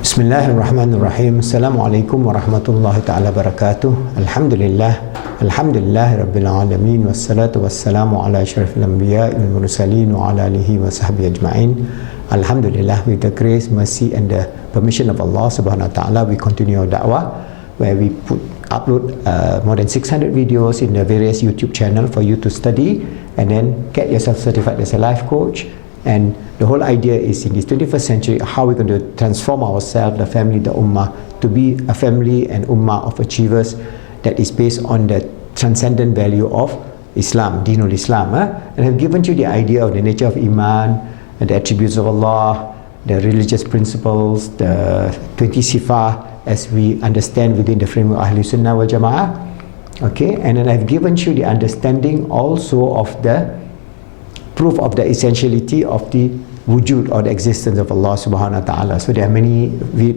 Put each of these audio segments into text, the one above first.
Bismillahirrahmanirrahim. Assalamualaikum warahmatullahi ta'ala barakatuh. Alhamdulillah Rabbil Alamin. Wassalatu wassalamu ala asyrafil anbiya wal mursalin wa ala alihi wa sahbihi ajma'in. Alhamdulillah, with the grace, mercy and the permission of Allah subhanahu wa ta'ala, we continue our da'wah where we upload more than 600 videos in the various YouTube channel for you to study and then get yourself certified as a life coach. And the whole idea is in this 21st century, how we're going to transform ourselves, the family, the ummah, to be a family and ummah of achievers that is based on the transcendent value of Islam, Dinul Islam. And I've given you the idea of the nature of Iman, and the attributes of Allah, the religious principles, the 20 sifah as we understand within the framework of Ahlul Sunnah wal Jama'ah. Okay, and then I've given you the understanding also of the proof of the essentiality of the wujud or the existence of Allah subhanahu wa ta'ala. So there are many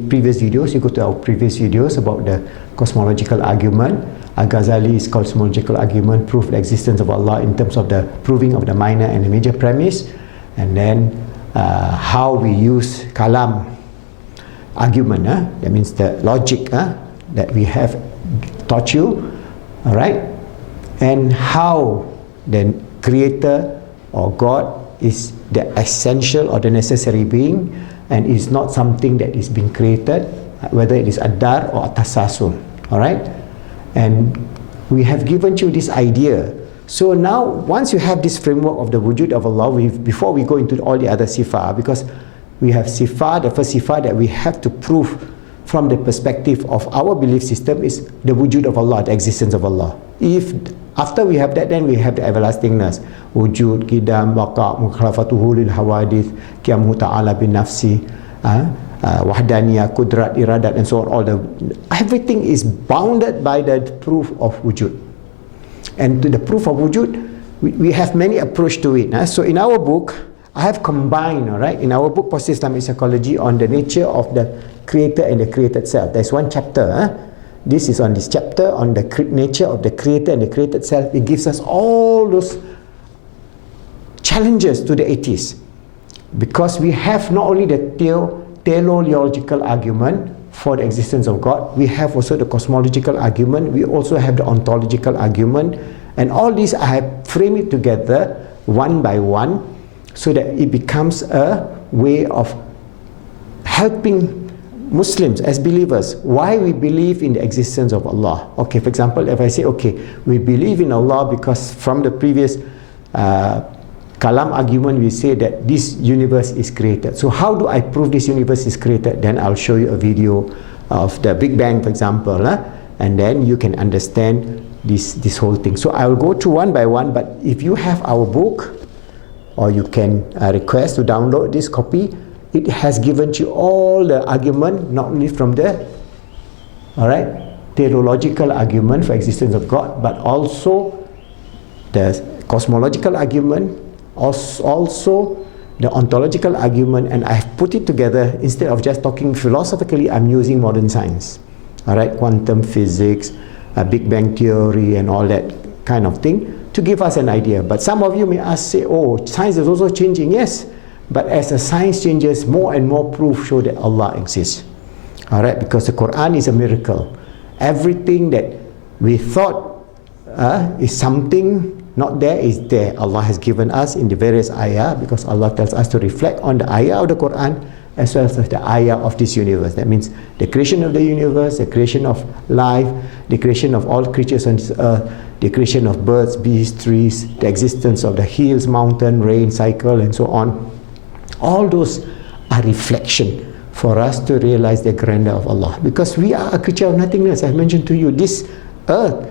previous videos. You go to our previous videos about the cosmological argument. Al-Ghazali's cosmological argument prove the existence of Allah in terms of the proving of the minor and the major premise, and then how we use kalam argument, that means the logic that we have taught you, all right, and how the creator or God is the essential or the necessary being and is not something that is being created, whether it is adar or atasasul. All right, and we have given you this idea. So now once you have this framework of the wujud of Allah, before we go into all the other sifah, because we have sifah, the first sifah that we have to prove from the perspective of our belief system is the wujud of Allah, the existence of Allah. If after we have that, then we have the everlastingness, wujud, qidam, baqa, mukhalafatuhu lil hawadith, qiyamuhu ta'ala bin nafsi, wahdaniyah, kudrat, iradat, and so on. Everything is bounded by the proof of wujud. And to the proof of wujud, we have many approach to it. So in our book, I have combined, all right, in our book Positive Islamic Psychology, on the nature of the creator and the created self. There's one chapter. This is on this chapter on the nature of the creator and the created self. It gives us all those challenges to the atheists, because we have not only the teleological argument for the existence of God, we have also the cosmological argument, we also have the ontological argument, and all these I have framed it together one by one so that it becomes a way of helping Muslims as believers why we believe in the existence of Allah. Okay, for example, if I say, okay, we believe in Allah because from the previous kalam argument we say that this universe is created. So how do I prove this universe is created? Then I'll show you a video of the Big Bang, for example, and then you can understand this whole thing. So I will go through one by one, but if you have our book, or you can request to download this copy, it has given you all the argument, not only from the theological argument for existence of God, but also the cosmological argument, also the ontological argument, and I have put it together. Instead of just talking philosophically, I'm using modern science, all right, quantum physics, Big Bang theory, and all that kind of thing to give us an idea. But some of you may ask, say, oh, science is also changing. Yes, but as the science changes, more and more proof show that Allah exists. All right, because the Quran is a miracle. Everything that we thought is something not there is there. Allah has given us in the various ayah, because Allah tells us to reflect on the ayah of the Quran as well as the ayah of this universe. That means the creation of the universe, the creation of life, the creation of all creatures on this earth, the creation of birds, beasts, trees, the existence of the hills, mountain, rain cycle, and so on. All those are reflection for us to realize the grandeur of Allah, because we are a creature of nothingness. I mentioned to you, this earth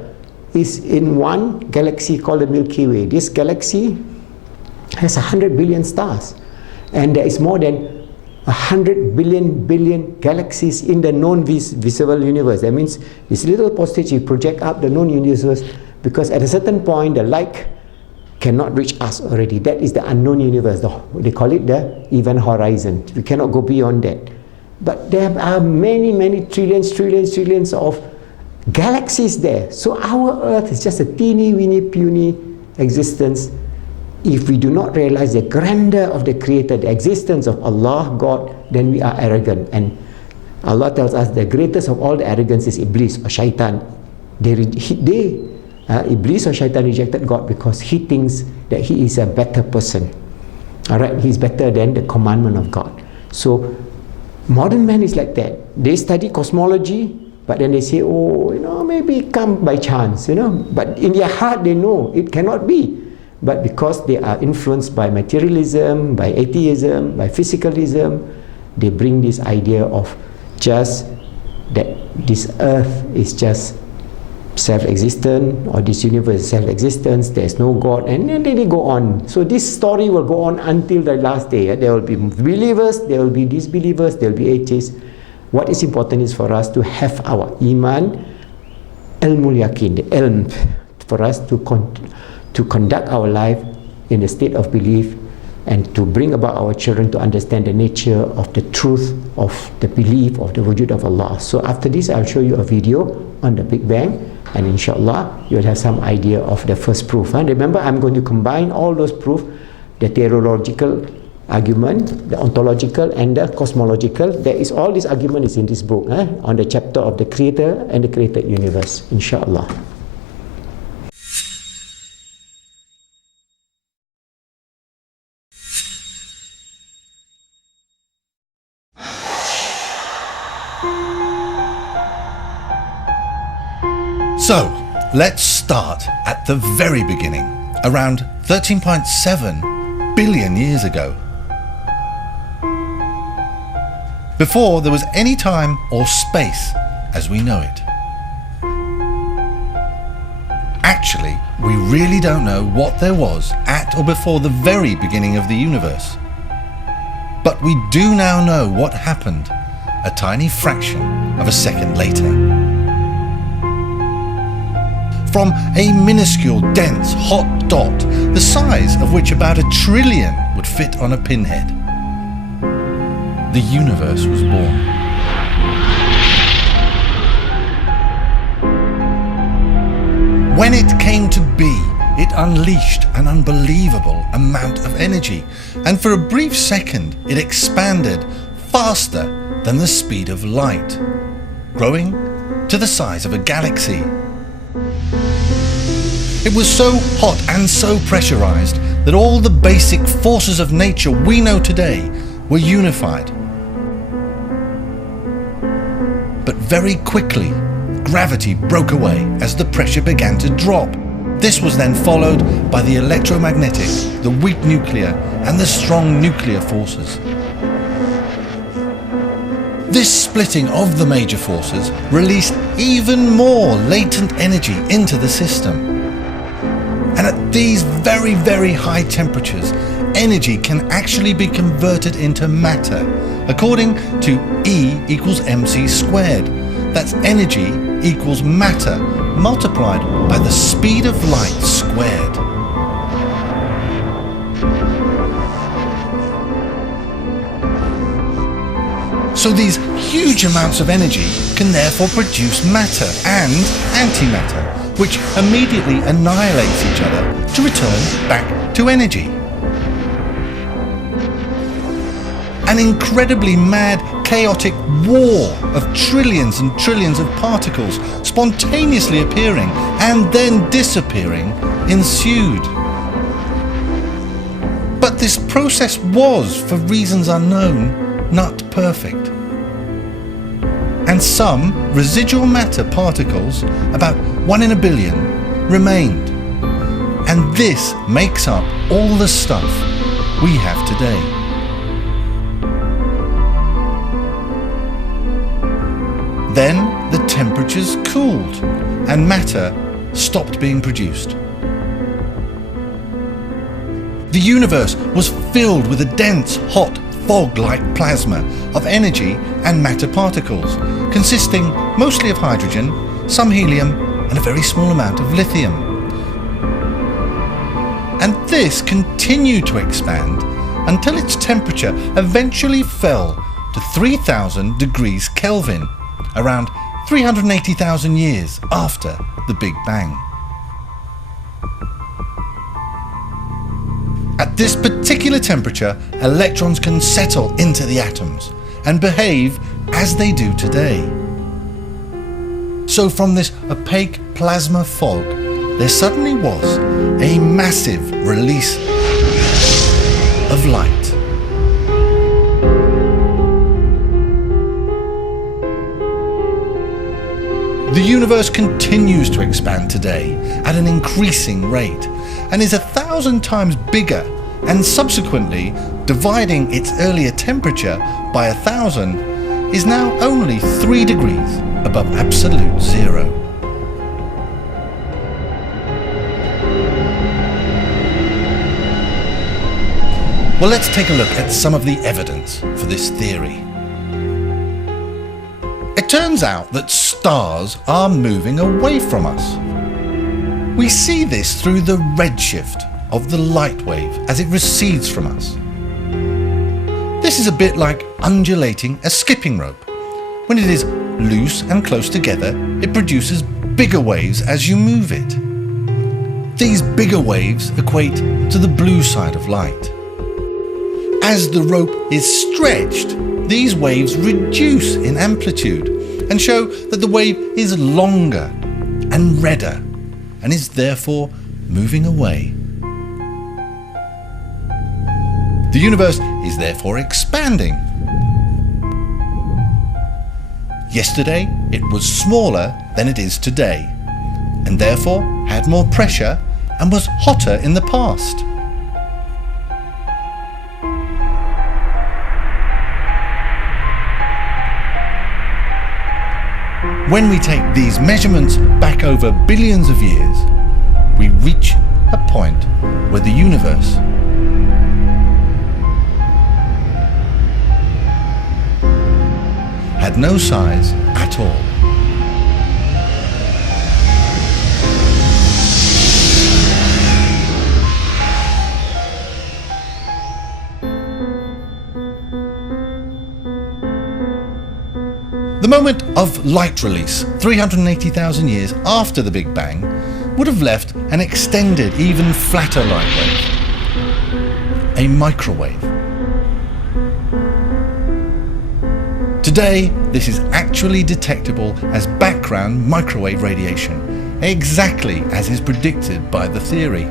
is in one galaxy called the Milky Way. This galaxy has 100 billion stars, and there is more than 100 billion galaxies in the known visible universe. That means this little postage you project up the known universe, because at a certain point the light cannot reach us already. That is the unknown universe. They call it the event horizon. We cannot go beyond that. But there are many trillions of galaxies there. So our earth is just a teeny weeny puny existence. If we do not realize the grandeur of the creator, the existence of Allah, God, then we are arrogant. And Allah tells us the greatest of all the arrogance is Iblis or Shaitan. Iblis or Shaitan rejected God because he thinks that he is a better person. Alright, he's better than the commandment of God. So modern man is like that. They study cosmology, but then they say, oh, maybe it come by chance, But in their heart they know it cannot be. But because they are influenced by materialism, by atheism, by physicalism, they bring this idea of just that this earth is just self-existent, or this universe is self-existence, there's no God, and then they go on. So this story will go on until the last day. There will be believers, there will be disbelievers, there will be atheists. What is important is for us to have our iman, ilmul yaqeen, the ilm, for us to conduct our life in a state of belief, and to bring about our children to understand the nature of the truth of the belief of the wujud of Allah. So after this, I'll show you a video on the Big Bang, and inshallah you'll have some idea of the first proof. Remember, I'm going to combine all those proofs, the teleological argument, the ontological and the cosmological. There is all this argument is in this book, on the chapter of the creator and the created universe, inshallah. So, let's start at the very beginning, around 13.7 billion years ago. Before there was any time or space as we know it. Actually, we really don't know what there was at or before the very beginning of the universe. But we do now know what happened a tiny fraction of a second later. From a minuscule, dense, hot dot, the size of which about 1 trillion would fit on a pinhead, the universe was born. When it came to be, it unleashed an unbelievable amount of energy, and for a brief second it expanded faster than the speed of light, growing to the size of a galaxy. It was so hot and so pressurized that all the basic forces of nature we know today were unified. But very quickly, gravity broke away as the pressure began to drop. This was then followed by the electromagnetic, the weak nuclear, and the strong nuclear forces. This splitting of the major forces released even more latent energy into the system. And at these very, very high temperatures, energy can actually be converted into matter, according to E equals mc squared. That's energy equals matter multiplied by the speed of light squared. So these huge amounts of energy can therefore produce matter and antimatter, which immediately annihilates each other to return back to energy. An incredibly mad, chaotic war of trillions and trillions of particles spontaneously appearing and then disappearing ensued. But this process was, for reasons unknown, not perfect. And some residual matter particles, about 1 in a billion, remained. And this makes up all the stuff we have today. Then the temperatures cooled and matter stopped being produced. The universe was filled with a dense, hot, fog-like plasma of energy and matter particles, consisting mostly of hydrogen, some helium, and a very small amount of lithium. And this continued to expand until its temperature eventually fell to 3000 degrees Kelvin, around 380,000 years after the Big Bang. At this particular temperature, electrons can settle into the atoms, and behave as they do today. So from this opaque plasma fog, there suddenly was a massive release of light. The universe continues to expand today at an increasing rate and is 1,000 times bigger, and subsequently dividing its earlier temperature by 1,000 is now only 3 degrees above absolute zero. Well, let's take a look at some of the evidence for this theory. It turns out that stars are moving away from us. We see this through the redshift of the light wave as it recedes from us. This is a bit like undulating a skipping rope. When it is loose and close together, it produces bigger waves as you move it. These bigger waves equate to the blue side of light. As the rope is stretched, these waves reduce in amplitude and show that the wave is longer and redder and is therefore moving away. The universe is therefore expanding. Yesterday it was smaller than it is today, and therefore had more pressure and was hotter in the past. When we take these measurements back over billions of years, we reach a point where the universe had no size at all. The moment of light release, 380,000 years after the Big Bang, would have left an extended, even flatter light wave, a microwave. Today, this is actually detectable as background microwave radiation, exactly as is predicted by the theory,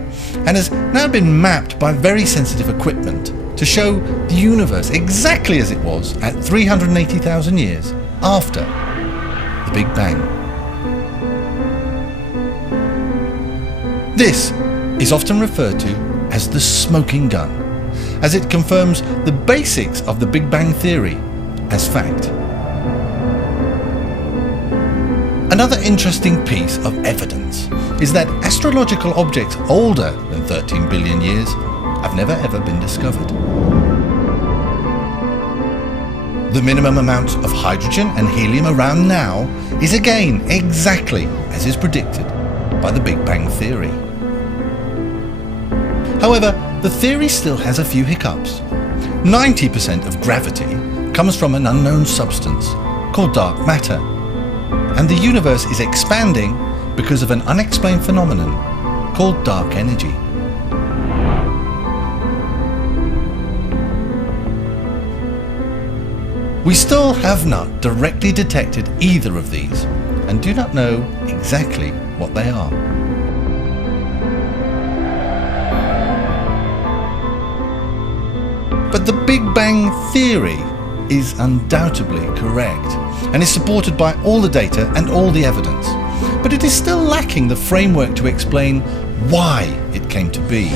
and has now been mapped by very sensitive equipment to show the universe exactly as it was at 380,000 years after the Big Bang. This is often referred to as the smoking gun, as it confirms the basics of the Big Bang theory as fact. Another interesting piece of evidence is that astrological objects older than 13 billion years have never ever been discovered. The minimum amount of hydrogen and helium around now is again exactly as is predicted by the Big Bang theory. However, the theory still has a few hiccups. 90% of gravity comes from an unknown substance called dark matter, and the universe is expanding because of an unexplained phenomenon called dark energy. We still have not directly detected either of these and do not know exactly what they are. But the Big Bang theory is undoubtedly correct and is supported by all the data and all the evidence, but it is still lacking the framework to explain why it came to be.